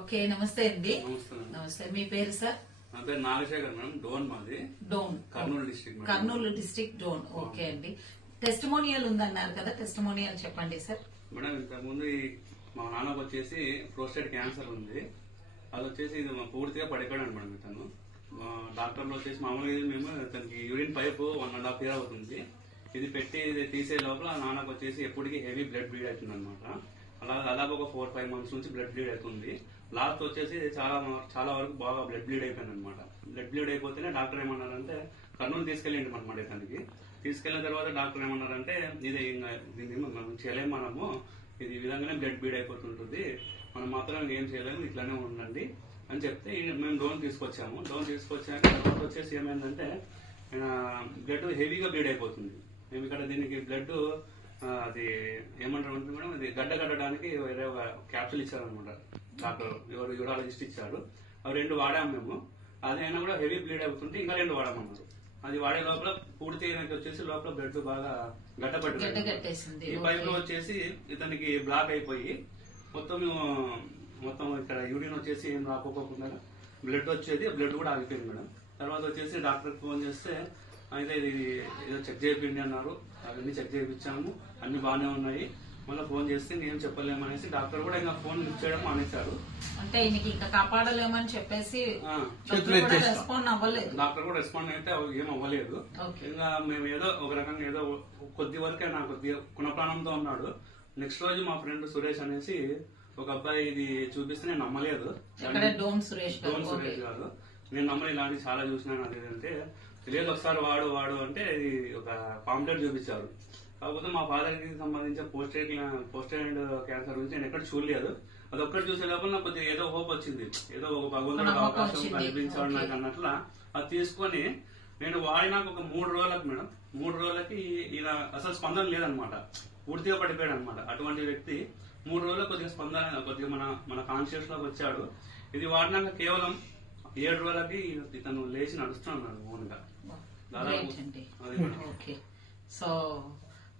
Okay, నమస్తే అండి. నమస్తే. మీ పేరు సార్? నా పేరు నాగశేఖర్ మేడం. డోన్ మాది. డోన్, కర్నూలు డిస్ట్రిక్ట్ డోన్. ఓకే అండి. టెస్టిమోనియల్ ఉందన్నారు కదా, టెస్టిమోనియల్ చెప్పండి సార్. మేడం ఇంతకుముందు మా నాన్నకు వచ్చేసి ప్రోస్టేట్ క్యాన్సర్ ఉంది. అది వచ్చేసి ఇది పూర్తిగా పడిపోయాడు మేడం. ఇతను డాక్టర్లు వచ్చేసి మామూలుగా మేము తనకి యూరిన్ పైప్ 1.5 year అవుతుంది. ఇది పెట్టి ఇది తీసే లోపల నాన్నకు వచ్చేసి ఎప్పటికీ హెవీ బ్లడ్ బ్లీడ్ అవుతుంది అనమాట. అలా దాదాపు ఒక 4-5 months నుంచి బ్లడ్ బ్లీడ్ అవుతుంది. లాస్ట్ వచ్చేసి చాలా వరకు బాగా బ్లడ్ బ్లీడ్ అయిపోయింది అనమాట. బ్లడ్ బ్లీడ్ అయిపోతేనే డాక్టర్ ఏమన్నారంటే కర్నూలు తీసుకెళ్ళిండి అనమాట. ఇతనికి తీసుకెళ్లిన తర్వాత డాక్టర్ ఏమన్నారంటే ఇది దీన్ని మనం చేయలేము, మనము ఇది ఈ విధంగానే బ్లడ్ బ్లీడ్ అయిపోతుంటుంది, మనం మాత్రం ఏం చేయలేము, ఇట్లానే ఉండండి అని చెప్తే మేము డోన్ తీసుకొచ్చాము. డోన్ తీసుకొచ్చాక తర్వాత వచ్చేసి ఏమైందంటే బ్లడ్ హెవీగా బ్లీడ్ అయిపోతుంది. మేము ఇక్కడ దీనికి బ్లడ్ అది ఏమంటారు మేడం, ఇది గడ్డ కట్టడానికి వేరే ఒక క్యాప్సూల్ ఇచ్చారనమాట. డాక్టర్ ఎవరు యూరాలజిస్ట్ ఇచ్చారు. అవి 2 వాడాము మేము. అదైనా కూడా హెవీ బ్లీడ్ అవుతుంటే ఇంకా 2 వాడామన్నారు. అది వాడే లోపల పూర్తి వచ్చేసి లోపల బ్లడ్ బాగా గడ్డపట్టింది. ఈ పైప్ లో వచ్చేసి ఇతనికి బ్లాక్ అయిపోయి మొత్తం ఇక్కడ యూరిన్ వచ్చేసి ఏం రాకపోకుండా బ్లడ్ వచ్చేది, బ్లడ్ కూడా ఆగిపోయింది మేడం. తర్వాత వచ్చేసి డాక్టర్ ఫోన్ చేస్తే అయితే ఇది ఏదో చెక్ చేయించండి అన్నారు. అవన్నీ చెక్ చేయించాము, అన్ని బాగానే ఉన్నాయి. మళ్ళీ ఫోన్ చేస్తే నేను చెప్పలేమనేసి డాక్టర్ కూడా ఇంకా ఫోన్ లిఫ్ట్ చేయడం మానేశారు. అంటే ఇంకా కాపాడలేమని చెప్పేసి రెస్పాండ్ అవ్వలేదు. డాక్టర్ కూడా రెస్పాండ్ అయితే ఏం అవ్వలేదు. ఇంకా మేము ఏదో ఒక రకంగా ఏదో కొద్ది వరకే నాకు గుణప్రాణంతో ఉన్నాడు. నెక్స్ట్ రోజు మా ఫ్రెండ్ సురేష్ అనేసి ఒక అబ్బాయి ఇది చూపిస్తే నేను నమ్మలేదు. డోన్ సురేష్ గారు నేను నమ్మని ఇలాంటి చాలా చూసినాను. అదేంటే లేదు ఒకసారి వాడు అంటే ఇది ఒక పాంప్లెట్ చూపించారు. కాకపోతే మా ఫాదర్ కి సంబంధించిన పోస్టేట్ క్యాన్సర్ గురించి నేను ఎక్కడ చూడలేదు. అది ఒక్కటి చూసే లోపల నాకు కొద్దిగా ఏదో హోప్ వచ్చింది, ఏదో ఒక భగవంతుడు అవకాశం కల్పించాడు నాకు అన్నట్ల అది తీసుకొని నేను వాడినాక ఒక 3 రోజులకు మేడం, 3 రోజులకి ఈయన అసలు స్పందన లేదనమాట, పూర్తిగా పడిపోయాడు అనమాట. అటువంటి వ్యక్తి 3 రోజులకు కొద్దిగా స్పందన, కొద్దిగా మన కాన్షియస్ లోకి వచ్చాడు. ఇది వాడినాక కేవలం 7 రోజులకి ఇతను లేచి నడుస్తున్నాడు ఓన్గా. సో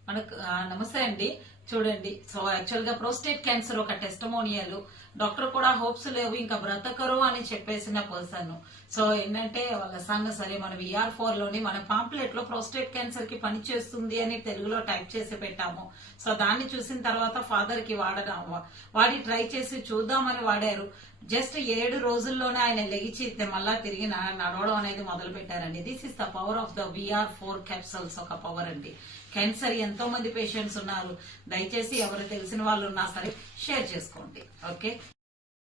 మనకు నమస్తే అండి. చూడండి, సో యాక్చువల్ గా ప్రోస్టేట్ క్యాన్సర్ ఒక టెస్టిమోనియల్. డాక్టర్ కూడా హోప్స్ లేవు, ఇంకా బ్రతకరు అని చెప్పేసిన పర్సన్. సో ఏంటంటే వాళ్ళ సన్ సరే మన VR4 లోని మన పాంప్లెట్ లో ప్రోస్టేట్ క్యాన్సర్ కి పని చేస్తుంది అని తెలుగులో టైప్ చేసి పెట్టాము. సో దాన్ని చూసిన తర్వాత ఫాదర్ కి వాడి ట్రై చేసి చూద్దామని వాడారు. జస్ట్ 7 రోజుల్లోనే ఆయన లెగిచి మళ్ళా తిరిగి నడవడం అనేది మొదలు పెట్టారండి. This is the power of the VR4 capsules. ఒక పవర్ అండి. క్యాన్సర్ ఎంతో మంది పేషెంట్స్ ఉన్నారు. దయచేసి ఎవరు తెలిసిన వాళ్ళు ఉన్నా సరే షేర్ చేసుకోండి. ఓకే.